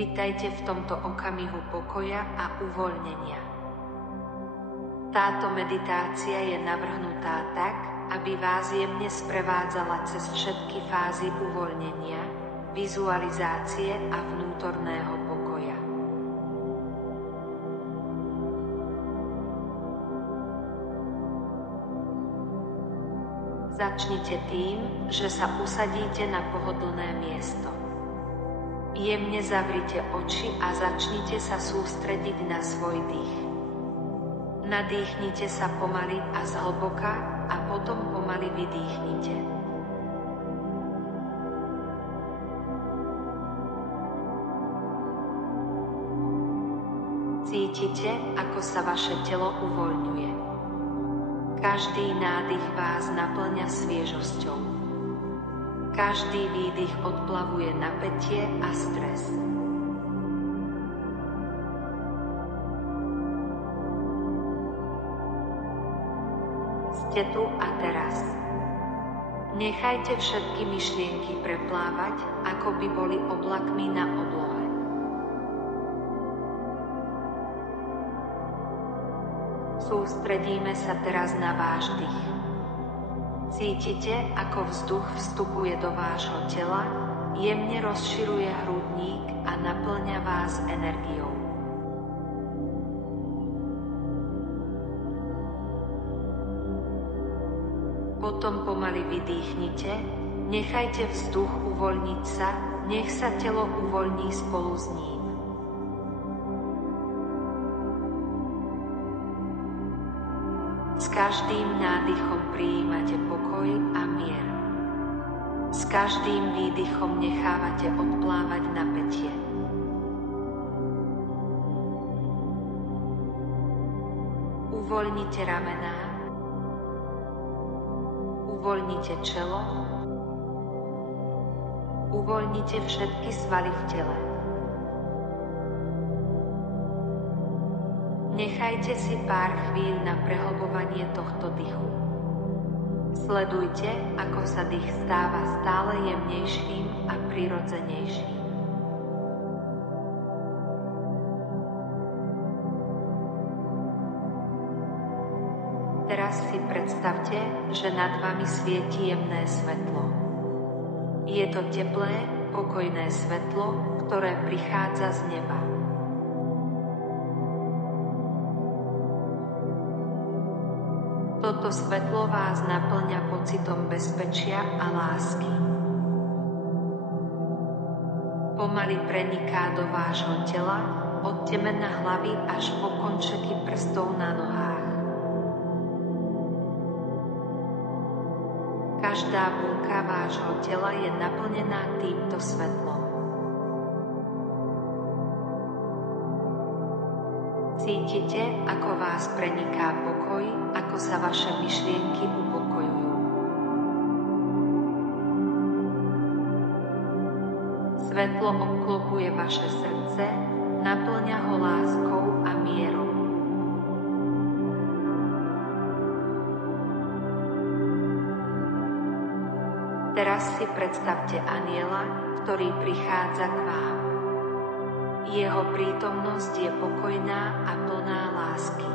Vitajte v tomto okamihu pokoja a uvoľnenia. Táto meditácia je navrhnutá tak, aby vás jemne sprevádzala cez všetky fázy uvoľnenia, vizualizácie a vnútorného pokoja. Začnite tým, že sa usadíte na pohodlné miesto. Jemne zavrite oči a začnite sa sústrediť na svoj dých. Nadýchnite sa pomaly a zhlboka a potom pomaly vydýchnite. Cítite, ako sa vaše telo uvoľňuje. Každý nádych vás naplňa sviežosťou. Každý výdych odplavuje napätie a stres. Ste tu a teraz. Nechajte všetky myšlienky preplávať, ako by boli oblakmi na oblohe. Sústredíme sa teraz na váš dých. Cítite, ako vzduch vstupuje do vášho tela, jemne rozširuje hrudník a naplňa vás energiou. Potom pomaly vydýchnite, nechajte vzduch uvoľniť sa, nech sa telo uvoľní spolu s ním. S každým nádychom prijímate pokoj a mier. S každým výdychom nechávate odplávať napätie. Uvoľnite ramená, uvoľnite čelo, uvoľnite všetky svaly v tele. Nechajte si pár chvíľ na prehlbovanie tohto dychu. Sledujte, ako sa dých stáva stále jemnejším a prirodzenejším. Teraz si predstavte, že nad vami svieti jemné svetlo. Je to teplé, pokojné svetlo, ktoré prichádza z neba. Toto svetlo vás naplňa pocitom bezpečia a lásky. Pomaly preniká do vášho tela, od temena hlavy až po končeky prstov na nohách. Každá bunka vášho tela je naplnená týmto svetlom. Cítite, ako vás preniká pokoj, ako sa vaše myšlienky upokojujú. Svetlo obklopuje vaše srdce, naplňa ho láskou a mierou. Teraz si predstavte anjela, ktorý prichádza k vám. Jeho prítomnosť je pokojná a plná lásky.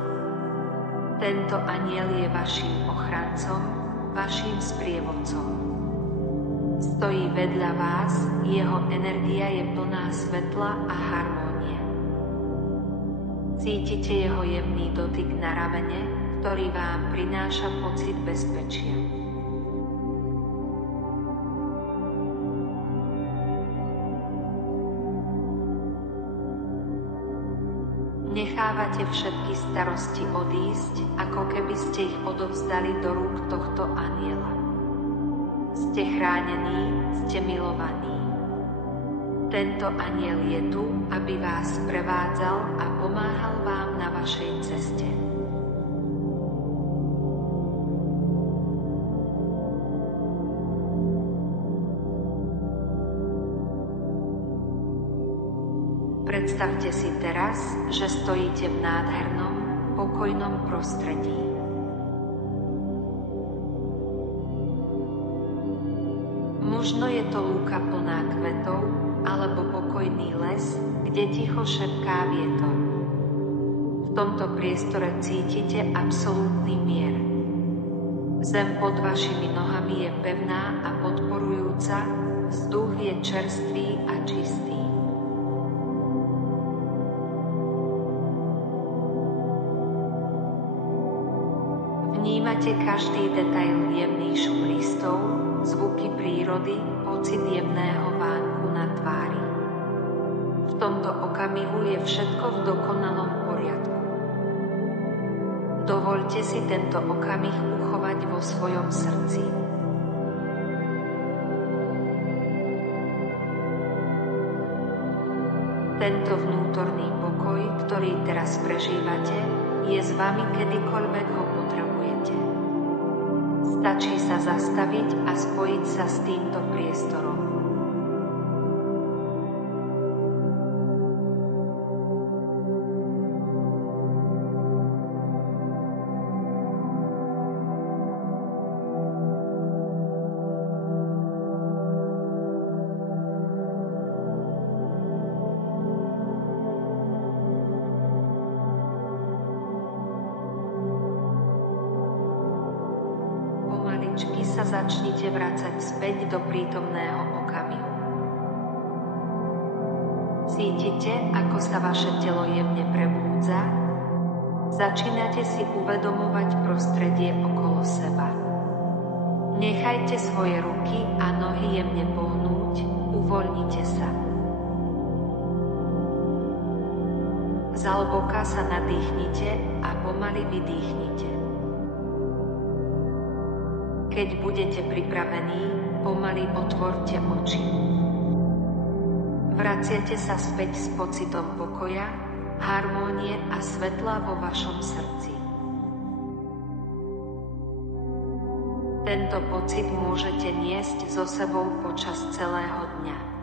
Tento anjel je vaším ochrancom, vaším sprievodcom. Stojí vedľa vás, jeho energia je plná svetla a harmónie. Cítite jeho jemný dotyk na ramene, ktorý vám prináša pocit bezpečia. Nechávate všetky starosti odísť, ako keby ste ich odovzdali do rúk tohto anjela. Ste chránení, ste milovaní. Tento anjel je tu, aby vás prevádzal a pomáhal vám na vašej ceste. Predstavte si teraz, že stojíte v nádhernom, pokojnom prostredí. Možno je to lúka plná kvetov, alebo pokojný les, kde ticho šepká vietor. V tomto priestore cítite absolútny mier. Zem pod vašimi nohami je pevná a podporujúca, vzduch je čerstvý a čistý. Vnímate každý detail jemných šum listov, zvuky prírody, pocit jemného vánku na tvári. V tomto okamihu je všetko v dokonalom poriadku. Dovoľte si tento okamih uchovať vo svojom srdci. Tento vnútorný pokoj, ktorý teraz prežívate, je s vami kedykoľvek ho potrebujete. Stačí sa zastaviť a spojiť sa s týmto priestorom. Sa začnite vracať späť do prítomného okamihu. Cítite, ako sa vaše telo jemne prebúdza? Začínate si uvedomovať prostredie okolo seba. Nechajte svoje ruky a nohy jemne pohnúť, uvoľnite sa. Zhlboka sa nadýchnite a pomaly vydýchnite. Keď budete pripravení, pomaly otvorte oči. Vraciate sa späť s pocitom pokoja, harmónie a svetla vo vašom srdci. Tento pocit môžete niesť so sebou počas celého dňa.